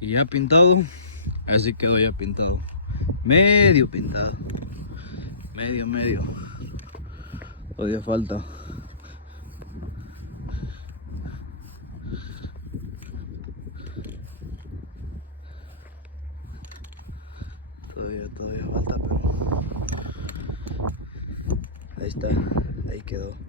Y ya pintado, así quedó ya pintado. Medio pintado. Medio. Todavía falta. Todavía falta, pero ahí está, ahí quedó.